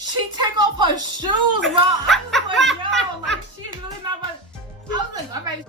she take off her shoes, bro. I was like, yo, like she's really not about. I was like, all right.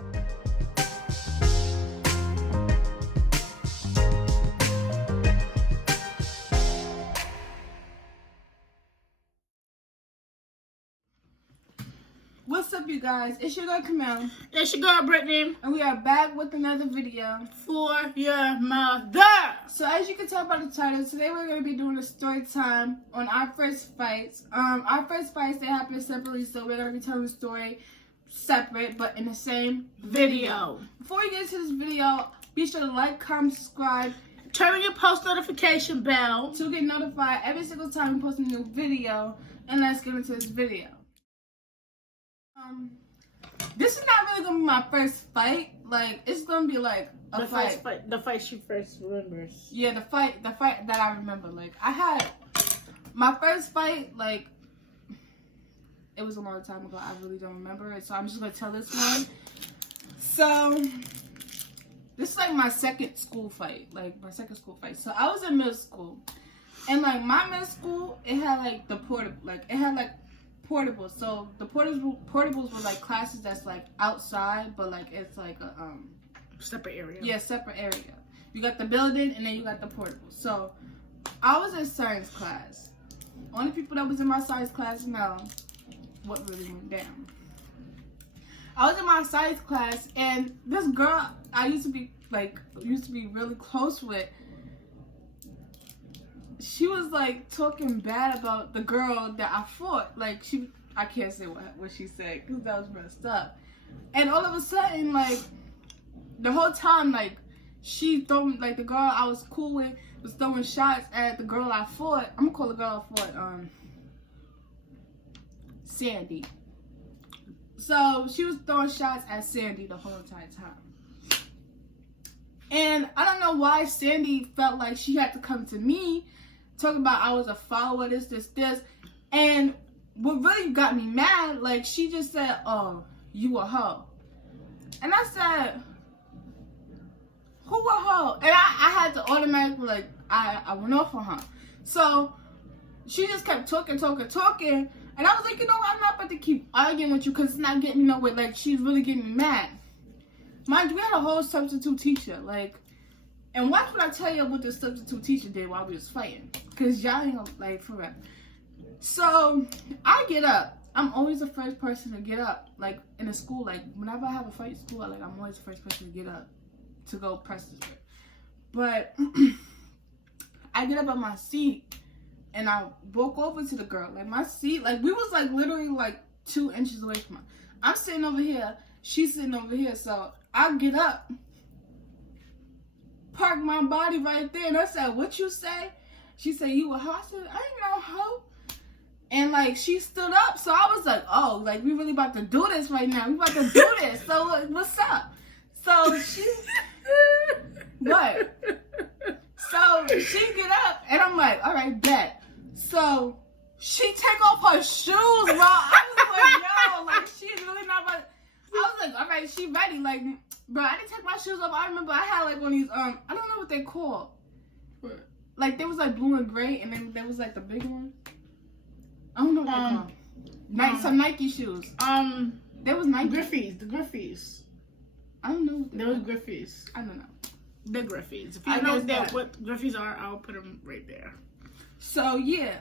What's up, you guys? It's your girl Camille. It's your girl Brittany. And we are back with another video. For your mother. So as you can tell by the title, today we're going to be doing a story time on our first fights. Our first fights, they happened separately, so we're going to be telling the story separate, but in the same video. Before we get into this video, be sure to like, comment, subscribe. Turn on your post notification bell to get notified every single time we post a new video. And let's get into this video. This is not really gonna be my first fight. Like, it's gonna be like a fight. The fight she first remembers. Yeah, the fight that I remember. Like, I had my first fight. Like, it was a long time ago. I really don't remember it. So I'm just gonna tell this one. So this is like my second school fight. So I was in middle school, and like my middle school, it had like the portables. So the portables were like classes that's like outside, but like it's like a separate area. Yeah, separate area. You got the building and then you got the portables. So I was in science class. Only people that was in my science class know what really went down. I was in my science class, and this girl I used to be really close with, she was like talking bad about the girl that I fought. Like, I can't say what she said because that was messed up. And all of a sudden, like, the whole time, like, she throwing, like, the girl I was cool with was throwing shots at the girl I fought. I'm gonna call the girl I fought Sandy. So she was throwing shots at Sandy the whole entire time. And I don't know why Sandy felt like she had to come to me, talking about I was a follower, this. And what really got me mad, like, she just said, oh, you a hoe. And I said, who a hoe? And I had to automatically, like, I went off on her. So she just kept talking. And I was like, you know what, I'm not about to keep arguing with you because it's not getting nowhere. Like, she's really getting me mad. Mind you, we had a whole substitute teacher, like, and watch what I tell you what the substitute teacher did while we was fighting. Because y'all ain't gonna, like, for real. So, I get up. I'm always the first person to get up. Like, in a school, like, whenever I have a fight at school, like, I'm always the first person to get up to go press this way. But, I get up on my seat, and I walk over to the girl. Like, my seat, like, we was, like, literally, like, 2 inches away from her. I'm sitting over here. She's sitting over here. So, I get up, park my body right there, and I said, what you say? She said, you a hoe? I said, I ain't no hoe. And like, she stood up, so I was like, oh, like, we really about to do this right now. We about to do this. So what's up? So she what? So she get up, and I'm like, all right, bet. So she take off her shoes, bro. I was like, yo, like, she's really not about. I was like, all right, she ready. Like, bro, I didn't take my shoes off. I remember I had like one of these, I don't know what they call. What? Like, there was like blue and gray, and then there was like the big one. I don't know what they call. Some Nike shoes. There was Nike. The Griffies. I don't know. There was Griffies. I don't know. The Griffies. If you know what Griffies are, I'll put them right there. So, yeah.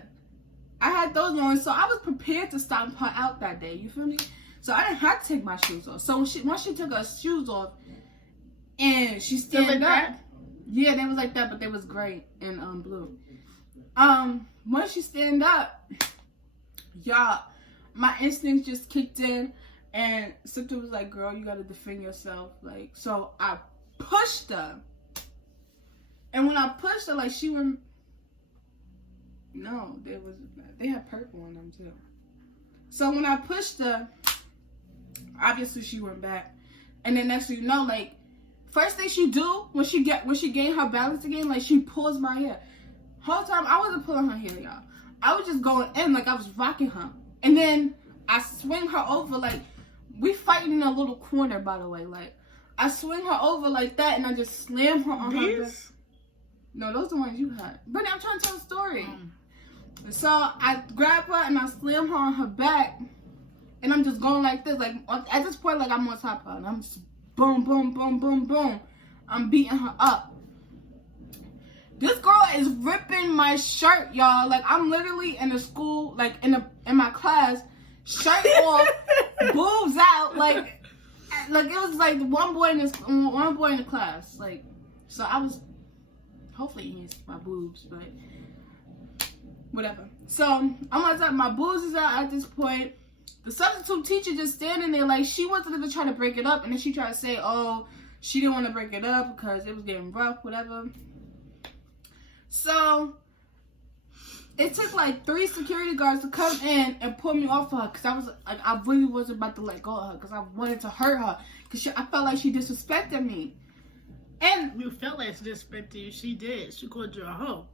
I had those on, so I was prepared to stomp her out that day. You feel me? So I didn't have to take my shoes off. So once she took her shoes off, and she stood up. Yeah, they was like that, but they was gray and blue. Once she stand up, y'all, my instincts just kicked in, and something was like, girl, you gotta defend yourself. Like, so I pushed her, and when I pushed her, like, she went. No, they had purple on them too. So when I pushed her, obviously she went back, and then next thing you know, like, first thing she do when she gained her balance again, like, she pulls my hair. Whole time I wasn't pulling her hair, y'all. I was just going in, like, I was rocking her, and then I swing her over. Like, we fighting in a little corner, by the way. Like, I swing her over like that, and I just slam her on her back. No, those are the ones you had. But I'm trying to tell a story. So I grab her and I slam her on her back, and I'm just going like this. Like at this point, like I'm on top of her, and I'm just boom, boom, boom, boom, boom. I'm beating her up. This girl is ripping my shirt, y'all. Like I'm literally in the school, like in my class, shirt off, boobs out, like it was like one boy in the class, like. So I was, hopefully he didn't see my boobs, but whatever. So I'm on top, my boobs is out at this point. The substitute teacher just standing there like she wanted to try to break it up, and then she tried to say, oh, she didn't want to break it up because it was getting rough, whatever. So it took like 3 security guards to come in and pull me off of her because I was like, I really wasn't about to let go of her because I wanted to hurt her because I felt like she disrespected me. And you felt like she disrespected you. She did. She called you a hoe.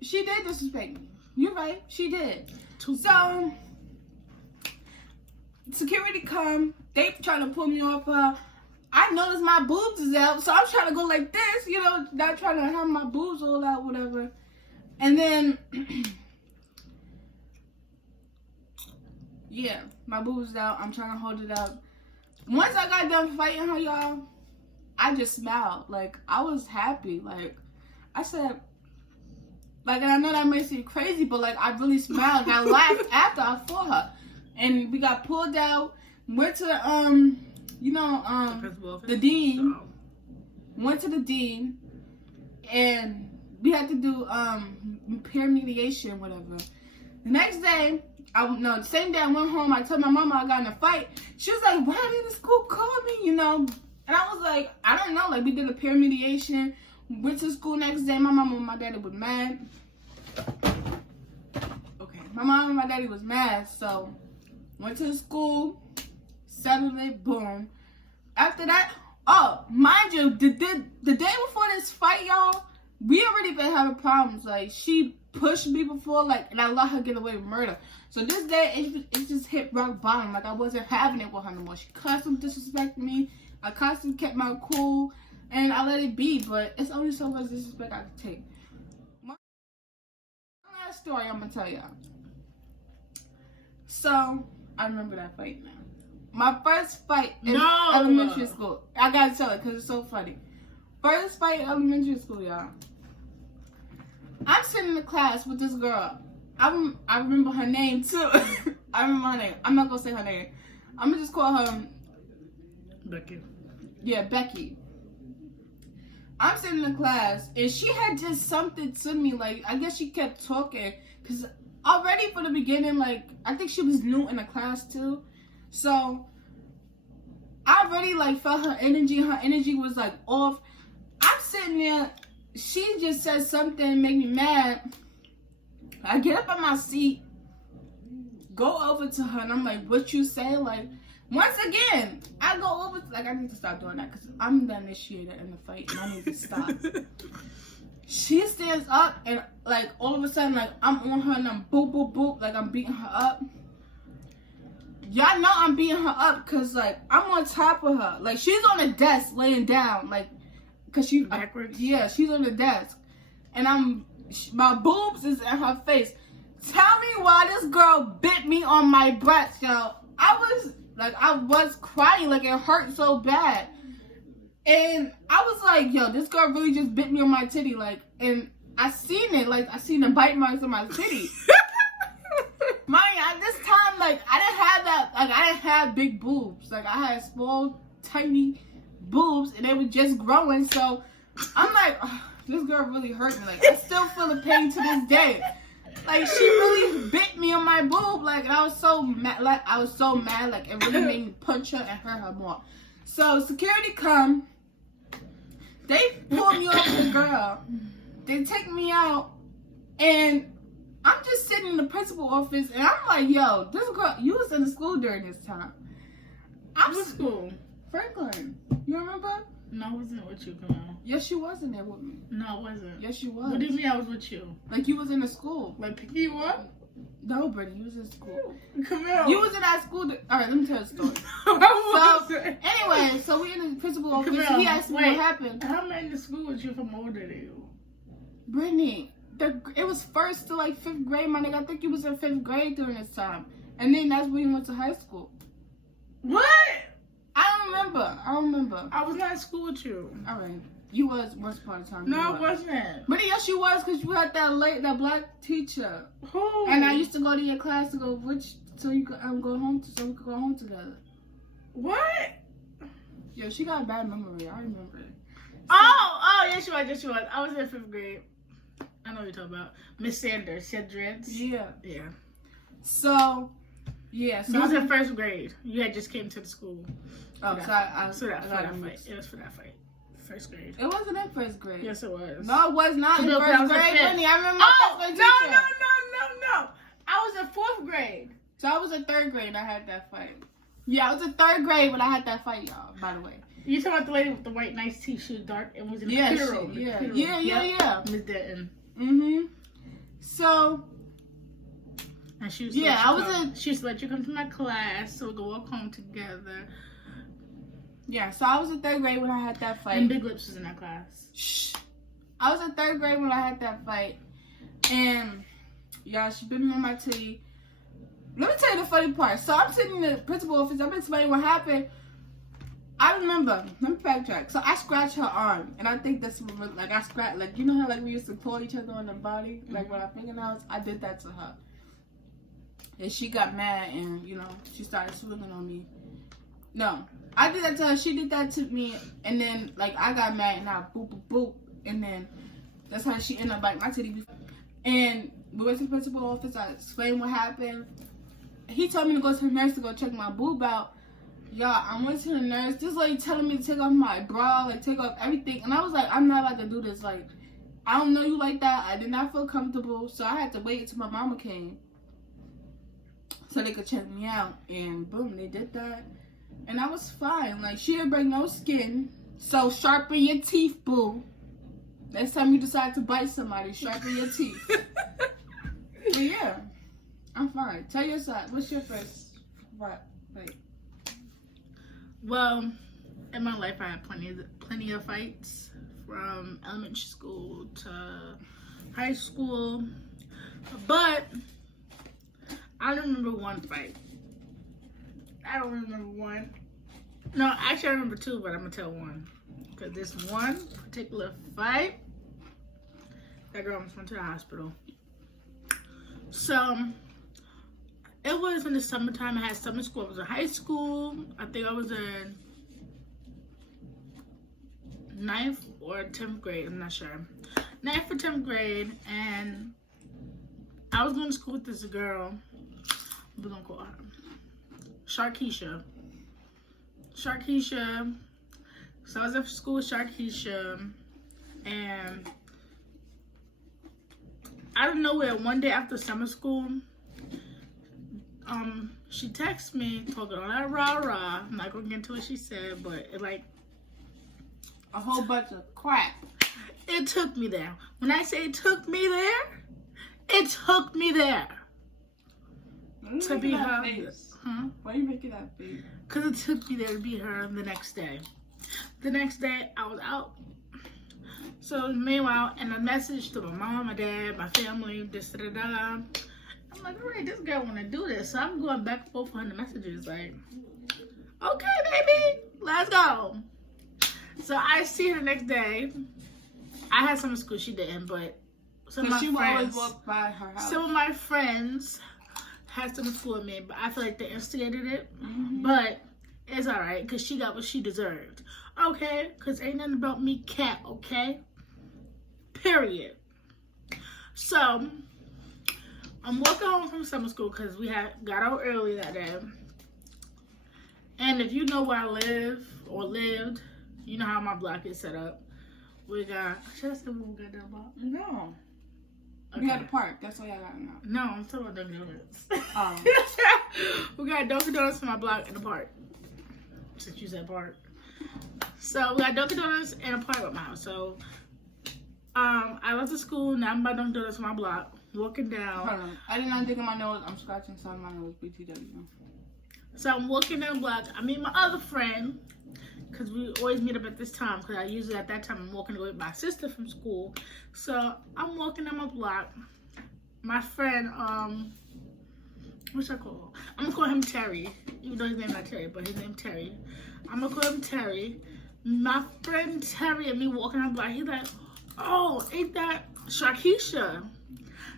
She did disrespect me. You're right. She did. So security come. They trying to pull me off her. I noticed my boobs is out, so I'm trying to go like this, you know, not trying to have my boobs all out, whatever. And then, yeah, my boobs is out. I'm trying to hold it up. Once I got done fighting her, y'all, I just smiled. Like, I was happy. Like, I said, like, and I know that may seem crazy, but, like, I really smiled. And I laughed after I fought her. And we got pulled out, went to, the dean. Went to the dean, and we had to do, peer mediation, whatever. The next day, the same day I went home, I told my mama I got in a fight. She was like, why didn't the school call me, you know? And I was like, I don't know. Like, we did a peer mediation. Went to school next day. My mama and my daddy was mad. Okay. My mom and my daddy was mad. So, went to the school. Settled it. Boom. After that, oh, mind you, the day before this fight, y'all, we already been having problems. Like, she pushed me before, like, and I let her get away with murder. So, this day, it just hit rock bottom. Like, I wasn't having it with her no more. She constantly disrespected me. I constantly kept my cool, and I let it be, but it's only so much disrespect I could take. One last story I'm going to tell y'all. So, I remember that fight now. My first fight in elementary school. I got to tell it because it's so funny. First fight in elementary school, y'all. I'm sitting in the class with this girl. I remember her name, too. I remember her name. I'm not going to say her name. I'm going to just call her Becky. Yeah, Becky. I'm sitting in class, and she had just something to me. Like, I guess she kept talking. Because already from the beginning, like, I think she was new in the class, too. So, I already, like, felt her energy. Her energy was, like, off. I'm sitting there. She just said something, make me mad. I get up on my seat, go over to her, and I'm like, what you say? Like, once again, I go over, like, I need to stop doing that because I'm the initiator in the fight and I need to stop. She stands up and, like, all of a sudden, like, I'm on her and I'm boop, boop, boop, like, I'm beating her up. Y'all know I'm beating her up because, like, I'm on top of her. Like, she's on the desk laying down, like, because she, backwards? Yeah, she's on the desk. And my boobs is in her face. Tell me why this girl bit me on my breast, yo. I was crying, like, it hurt so bad. And I was like, yo, this girl really just bit me on my titty, like, and I seen it, like, I seen the bite marks on my titty. Mind, at this time, like, I didn't have big boobs. Like, I had small, tiny boobs, and they were just growing, so I'm like, oh, this girl really hurt me. Like, I still feel the pain to this day. Like, she really bit me on my boob, like, and I was so mad, like, it really made me punch her and hurt her more. So, security come, they pull me off the girl, they take me out, and I'm just sitting in the principal office, and I'm like, yo, this girl, you was in the school during this time. What school? Franklin. You remember? No, I wasn't with you, come on. Yes, you was in there with me. No, I wasn't. Yes, you was. What do you mean I was with you? Like, you was in the school. Like, picking you up? No, Brittany, you was in school. Come here. You was in that school. Alright, let me tell you a story. Anyway, so we in the principal office. He asked me what happened. How am I in the school with you if I'm older than you? Brittany, it was first to like 5th grade, my nigga. I think you was in 5th grade during this time. And then that's when you went to high school. What? I don't remember. I was not in school with you. All right. You was once upon a time. No, I wasn't. But yes, you was, because you had that black teacher. Who? And I used to go to your class to go, so you could go home, so we could go home together. What? Yo, she got a bad memory. I remember it. Oh, yes, she was. I was in 5th grade. I know what you're talking about. Miss Sanders. She had dreads. Yeah. Yeah. So, yeah. So it was in 1st grade. You had just came to the school. Oh, so I for that fight. It was for that fight. 1st grade. It wasn't in 1st grade. Yes, it was. No, it was not in 1st grade, Whitney. I remember Oh, my 1st grade no. teacher. I was in 4th grade. So I was in 3rd grade and I had that fight. Yeah, I was in 3rd grade when I had that fight, y'all, by the way. You talking about the lady with the white nice tee? She was dark and was in the Yeah, computer room. yeah. Miss Denton. Mm-hmm. So, and she was she used to let you come to my class so we could walk home together. Yeah, so I was in 3rd grade when I had that fight. And Big Lips was in that class. Shh. I was in 3rd grade when I had that fight. And, y'all, she bit me on my titty. Let me tell you the funny part. So I'm sitting in the principal office. I'm explaining what happened. I remember. Let me backtrack. So I scratched her arm. And I think that's what, like, I scratched, like, you know how, like, we used to pull each other on the body? Like, with our fingernails? I did that to her. And she got mad and, you know, she started swinging on me. No. I did that to her. She did that to me. And then, like, I got mad and I boop, boop, boop. And then that's how she ended up biting my titty. And we went to the principal office. I explained what happened. He told me to go to the nurse to go check my boob out. Y'all, I went to the nurse. This lady telling me to take off my bra, like, take off everything. And I was like, I'm not about to do this. Like, I don't know you like that. I did not feel comfortable. So I had to wait until my mama came so they could check me out. And boom, they did that. And I was fine. Like, she didn't break no skin. So sharpen your teeth, boo. Next time you decide to bite somebody, sharpen your teeth. But yeah, I'm fine. Tell your side. What's your first fight? Well, in my life, I had plenty of fights, from elementary school to high school. But I don't remember one fight. I don't remember one. No, actually, I remember two, but I'm gonna tell one. Because this one particular fight, that girl almost went to the hospital. So, it was in the summertime. I had summer school. I was in high school. I think I was in 9th or 10th grade. I'm not sure. 9th or 10th grade. And I was going to school with this girl. We're going to call her Sharkeisha. So I was at school with Sharkeisha. And out of nowhere, one day after summer school, she texted me talking all that rah-rah. I'm not gonna get into what she said, but it, like, a whole bunch of crap. It took me there. When I say it took me there, it took me there. To be her. Huh? Why are you making that face? Because it took me there to be her the next day. The next day, I was out. So, meanwhile, and a message to my mom, my dad, my family, this, da-da-da. I'm like, all right, this girl want to do this. So I'm going back and forth on the messages, like, okay, baby, let's go. So I see her the next day. I had summer school, she didn't, but some of my friends, always walk by her house. Some of my friends had summer school with me, but I feel like they instigated it. But it's all right, because she got what she deserved. Okay, because ain't nothing about me cat, okay? Period. So, I'm walking home from summer school because we got out early that day. And if you know where I live or lived, you know how my block is set up. We got, should I say what we got there about? No. Okay. We got the park. That's all y'all got to know. No, I'm talking about Dunkin' Donuts. Oh. We got Dunkin' Donuts in my block in the park. Since you said park. So we got Dunkin' Donuts in a park at my house. So I left the school. Now I'm by Dunkin' Donuts in my block. Walking down. Hold on. I did not dig in my nose. I'm scratching some of my nose. BTW. So I'm walking down the block. I meet my other friend. because we always meet up at this time. Because I usually at that time I'm walking to go with my sister from school. So I'm walking down my block. My friend, what's I call? I'm gonna call him Terry, even though his name's not Terry, but his name's Terry. I'm gonna call him Terry. My friend Terry and me walking down the block. He's like, "Oh, ain't that Sharkeisha?"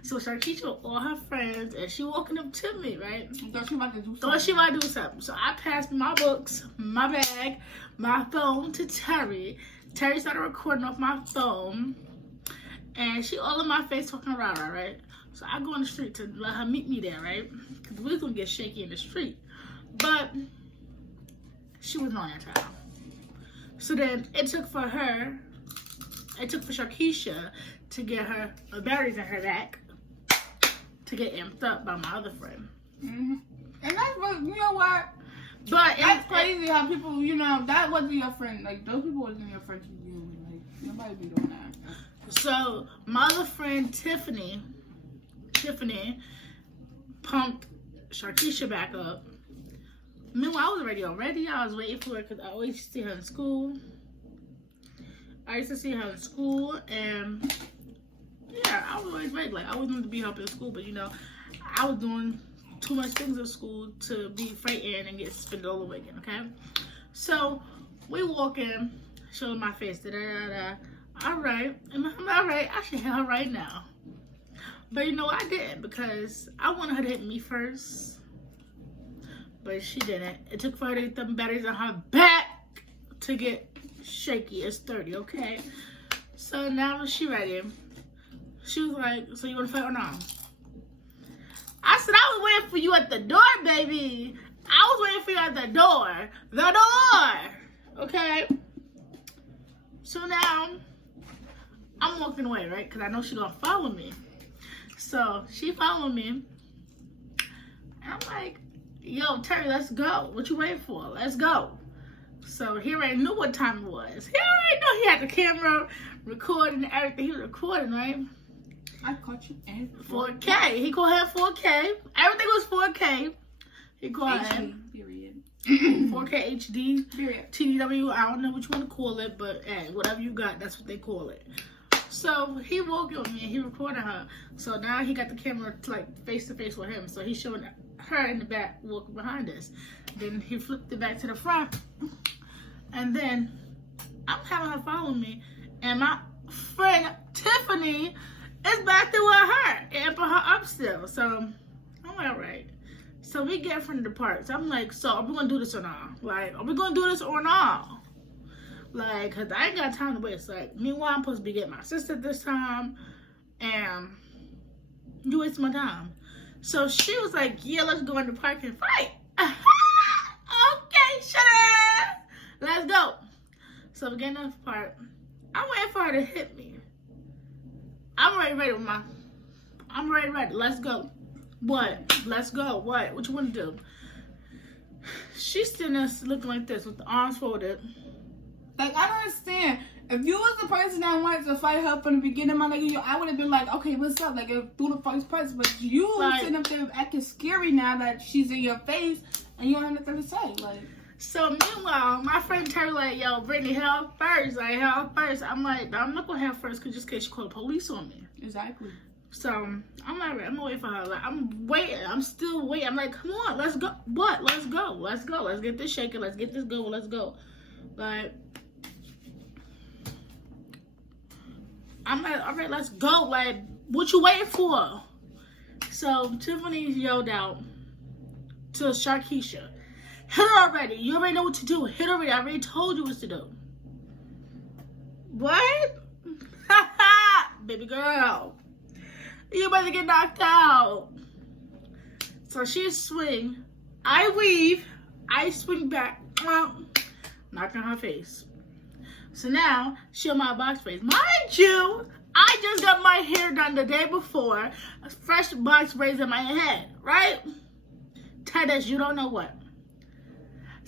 So Sharkeisha with all her friends, and she walking up to me, right? Thought she about to do something. Thought she might do something. So I passed my books, my bag, my phone to Terry. Terry started recording off my phone, and she all in my face talking rah-rah, right? So I go on the street to let her meet me there, right? Because we're going to get shaky in the street. But she wasn't on that time. So then it took for Sharkeisha to get her berries in her back to get amped up by my other friend. Mm-hmm. And that's what, you know what? But that's crazy how people, you know, that wasn't your friend. Like, those people wasn't your friends to begin with. Like, nobody be doing that. So my other friend Tiffany pumped Sharkeisha back up. Meanwhile, I was already on ready. I was waiting for her because I always used to see her in school. And yeah, I was always ready. Like, I always wanted to be helping in school, but you know, I was doing too much things in school to be frightened and get spit all over again, okay? So we walk in, showing my face, da-da-da-da. All right, I should hit her right now. But you know, I didn't because I wanted her to hit me first. But she didn't. It took for her to get them batteries on her back to get shaky and sturdy, okay? So now she ready. She was like, so you want to fight or not? I said, I was waiting for you at the door, baby. I was waiting for you at the door. The door! Okay? So now, I'm walking away, right? Because I know she's going to follow me. So, she followed me. And I'm like, yo, Terry, let's go. What you waiting for? Let's go. So, he already knew what time it was. He already knew he had the camera recording and everything. He was recording, right? I caught you in 4K. He called her 4K. Everything was 4K. He called her 4K HD. Period. TDW. I don't know what you want to call it, but hey, whatever you got, that's what they call it. So he walked with me and he recorded her. So now he got the camera like face to face with him. So he's showing her in the back walking behind us. Then he flipped it back to the front. And then I'm having her follow me. And my friend Tiffany is back there with her and put her up still. So I'm like, all right. So we get in front of the park. So I'm like, so are we gonna do this or not? Like, are we gonna do this or not? Like, cause I ain't got time to waste. Like, meanwhile, I'm supposed to be getting my sister this time, and you waste my time. So she was like, yeah, let's go in the park and fight. Okay, shut up. Let's go. So we get in the park. I'm waiting for her to hit me. I'm ready with my. I'm ready. Let's go. What? Let's go. What? What you want to do? She's sitting there looking like this with the arms folded. Like, I don't understand. If you was the person that wanted to fight her from the beginning, my nigga, I would have been like, okay, what's up? Like, through the first person. But you like, sitting up there acting scary now that she's in your face and you don't have nothing to say. Like. So meanwhile, my friend Terry like, yo, Brittany, hell first. Like, hell first. I'm like, I'm not gonna have first, cause just in case she call the police on me. Exactly. So I'm like, I'm gonna wait for her. Like, I'm waiting. I'm still waiting. I'm like, come on, let's go. What? Let's go. Let's go. Let's get this shaking. Let's get this going. Let's go. Like, I'm like, all right, let's go. Like, what you waiting for? So Tiffany yelled out to Sharkeisha, hit her already. You already know what to do. Hit her already. I already told you what to do. What? Baby girl. You about to get knocked out. So she swing. I weave. I swing back. Knock on her face. So now she on my box braids. Mind you, I just got my hair done the day before. Fresh box braids in my head, right? Titus, you don't know what.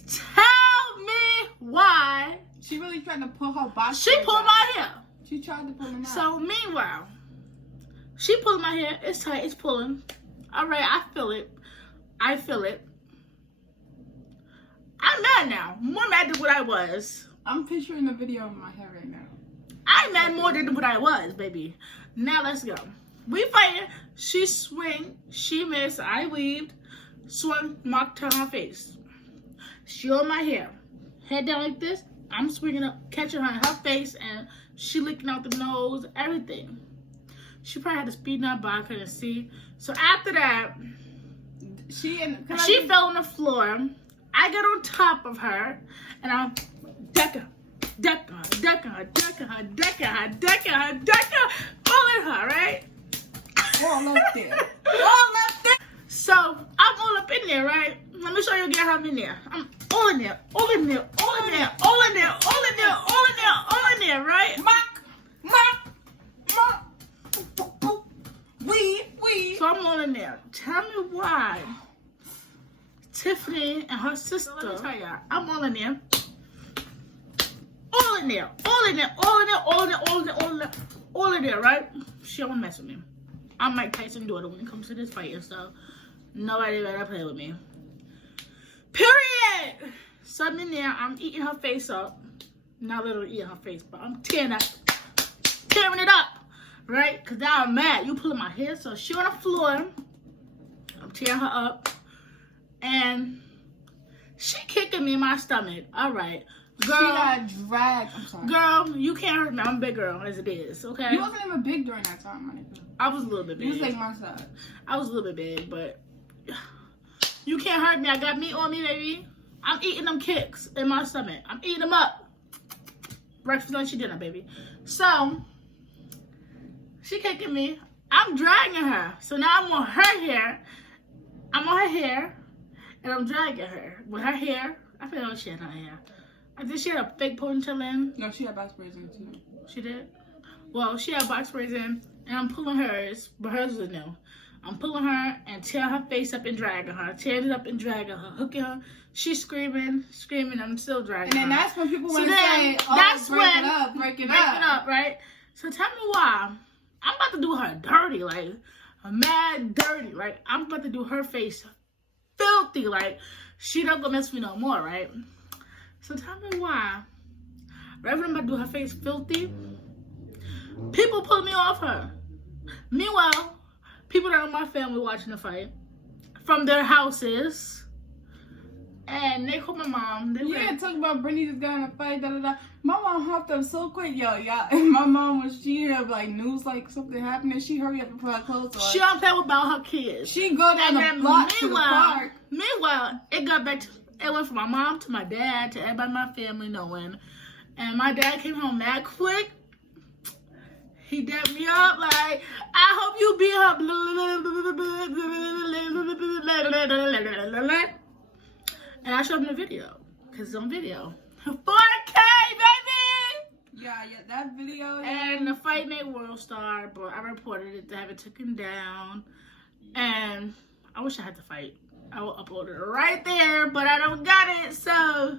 Tell me why. She really trying to pull her box. She pulled my hair. She tried to pull them out. So meanwhile, she pulled my hair. It's tight. It's pulling. All right, I feel it. I'm mad mad now. More mad than what I was. I'm picturing the video in my head right now. I'm mad more than what I was, baby. Now let's go. We fighting. She swing. She missed. I weaved. Swung. Marked her on her face. She on my hair. Head down like this. I'm swinging up, catching her in her face, and she licking out the nose, everything. She probably had to speed up, but I couldn't see. So after that, she fell on the floor. I get on top of her, and I'm decking her, pulling her, right? All up there. All up there. So I'm all up in there, right? Let me show you again how I'm in there. I'm all in there, right? We. So I'm all in there. Tell me why Tiffany and her sister, let me tell y'all, I'm all in there. All in there, right? She don't mess with me. I'm Mike Tyson's daughter when it comes to this fighting, so nobody better play with me. Period! So I'm in there, I'm eating her face up. Not literally eating her face, but I'm tearing it up, right? Because now I'm mad. You pulling my hair, so she on the floor. I'm tearing her up. And she kicking me in my stomach. All right. Girl, she got dragged. I'm sorry. Girl, you can't hurt me. I'm a big girl as it is, okay? You wasn't even big during that time, my nigga. I was a little bit big. You was like my size. I was a little bit big, but you can't hurt me. I got meat on me, baby. I'm eating them kicks in my stomach. I'm eating them up. Breakfast, lunch, and dinner, baby. So, she kicking me. I'm dragging her. So now I'm on her hair. And I'm dragging her. With her hair, I feel like she had her hair. I think she had a fake ponytail in. No, she had box braids in too. She did? Well, she had box braids in, and I'm pulling hers, but hers was new. I'm pulling her and tearing her face up and dragging her. Tearing it up and dragging her. Hooking her. She's screaming. I'm still dragging her. And then that's when people want to say, break it up, right? So tell me why. I'm about to do her dirty, like, mad dirty, right? I'm about to do her face filthy, like, she don't go mess with me no more, right? So tell me why. Right when I'm about to do her face filthy, people pull me off her. Meanwhile, people that are in my family watching the fight from their houses, and they call my mom. They talk about Brittany just got in a fight, My mom hopped up so quick, y'all. And my mom was, she had like news, like something happening. She hurry up and put her clothes on. She don't play about her kids. She go down the block to the park. Meanwhile, it got back to, it went from my mom to my dad to everybody in my family knowing. And my dad came home mad quick. He dapped me up like, I hope you beat her. And I showed him the video. Because it's on video. 4K, baby! Yeah, that video. And the fight made World Star, but I reported it to have it taken down. And I wish I had the fight. I will upload it right there, but I don't got it, so.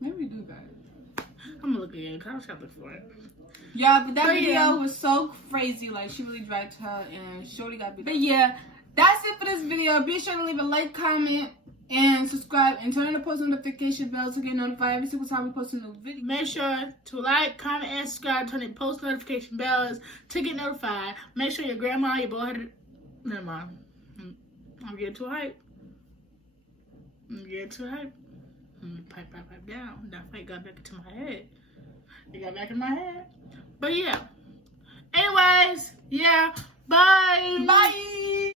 Maybe we do got it. I'm gonna look again, because I was trying to look for it. Yeah, but that video was so crazy. Like, she really dragged her, and Shorty got beat. But yeah, that's it for this video. Be sure to leave a like, comment, and subscribe, and turn on the post notification bell to get notified every single time we post a new video. Make sure to like, comment, and subscribe. Turn the post notification bells to get notified. Make sure your grandma, your boy, never mind. I'm getting too hype. Pipe down. That fight got back into my head. It got back in my head. But yeah. Anyways, yeah. Bye. Bye.